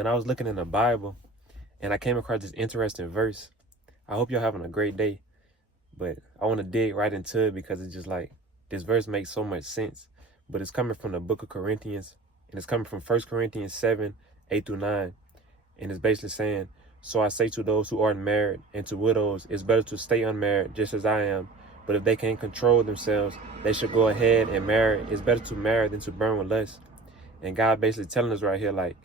And I was looking in the Bible and I came across this interesting verse. I hope you're having a great day, but I want to dig right into it because it's just like this verse makes so much sense. But it's coming from the book of Corinthians, and it's coming from 1 Corinthians 7, 8 through 9. And it's basically saying, so I say to those who aren't married and to widows, it's better to stay unmarried just as I am. But if they can't control themselves, they should go ahead and marry. It's better to marry than to burn with lust. And God basically telling us right here, like,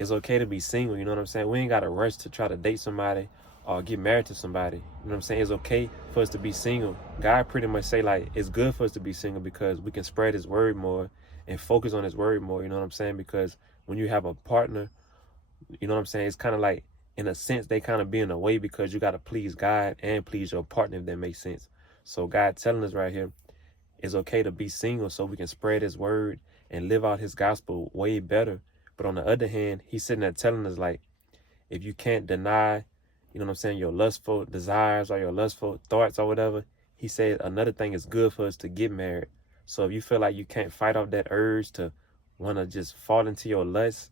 it's okay to be single, you know what I'm saying? We ain't got to rush to try to date somebody or get married to somebody. You know what I'm saying? It's okay for us to be single. God pretty much say, like, it's good for us to be single because we can spread his word more and focus on his word more, you know what I'm saying? Because when you have a partner, you know what I'm saying? It's kind of like, in a sense, they kind of be in a way because you got to please God and please your partner, if that makes sense. So God telling us right here, it's okay to be single so we can spread his word and live out his gospel way better. But on the other hand, he's sitting there telling us, like, if you can't deny, you know what I'm saying, your lustful desires or your lustful thoughts or whatever, he said another thing is good for us to get married. So if you feel like you can't fight off that urge to want to just fall into your lust,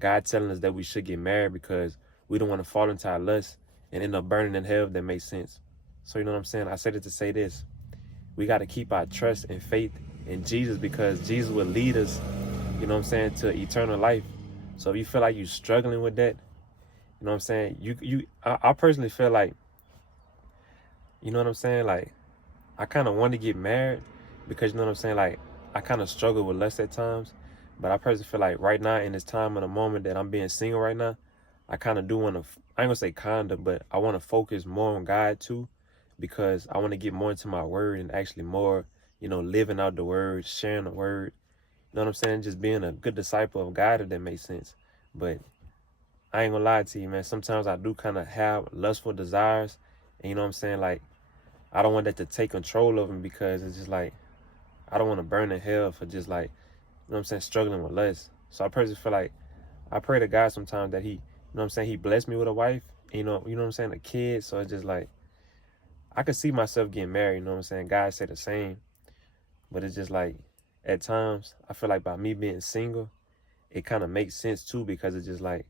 God telling us that we should get married because we don't want to fall into our lust and end up burning in hell, if that makes sense. So you know what I'm saying? I said it to say this. We got to keep our trust and faith in Jesus because Jesus will lead us, you know what I'm saying, to eternal life. So if you feel like you're struggling with that, you know what I'm saying, I personally feel like, you know what I'm saying, like, I kind of want to get married because, you know what I'm saying, like, I kind of struggle with lust at times. But I personally feel like right now in this time and the moment that I'm being single right now, I kind of do want to, I ain't gonna say kinda, but I want to focus more on God too, because I want to get more into my word and actually more, you know, living out the word, sharing the word. You know what I'm saying? Just being a good disciple of God, if that makes sense. But I ain't gonna lie to you, man. Sometimes I do kind of have lustful desires, and you know what I'm saying? Like, I don't want that to take control of me because it's just like, I don't want to burn in hell for just like, you know what I'm saying, struggling with lust. So I personally feel like I pray to God sometimes that he, you know what I'm saying, he blessed me with a wife, you know what I'm saying, a kid. So it's just like, I could see myself getting married, you know what I'm saying? God said the same. But it's just like, at times, I feel like by me being single, it kind of makes sense too because it's just like,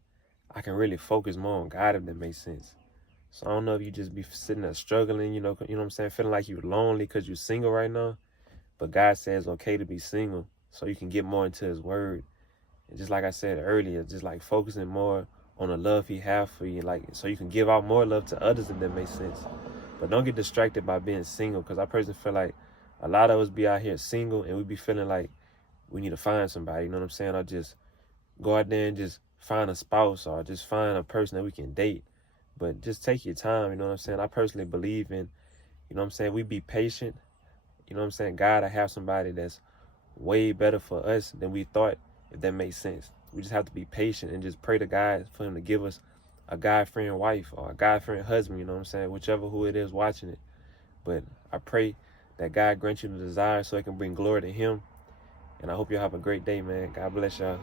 I can really focus more on God, if that makes sense. So I don't know if you just be sitting there struggling, you know what I'm saying, feeling like you're lonely because you're single right now. But God says okay to be single so you can get more into his word. And just like I said earlier, just like focusing more on the love he have for you, like so you can give out more love to others, if that makes sense. But don't get distracted by being single, because I personally feel like a lot of us be out here single and we be feeling like we need to find somebody, you know what I'm saying? Or just go out there and just find a spouse or just find a person that we can date. But just take your time, you know what I'm saying? I personally believe in, you know what I'm saying, we be patient. You know what I'm saying? God will have somebody that's way better for us than we thought, if that makes sense. We just have to be patient and just pray to God for him to give us a God-fearing wife or a God-fearing husband, you know what I'm saying? Whichever who it is watching it. But I pray that God grant you the desire so it can bring glory to him. And I hope y'all have a great day, man. God bless y'all.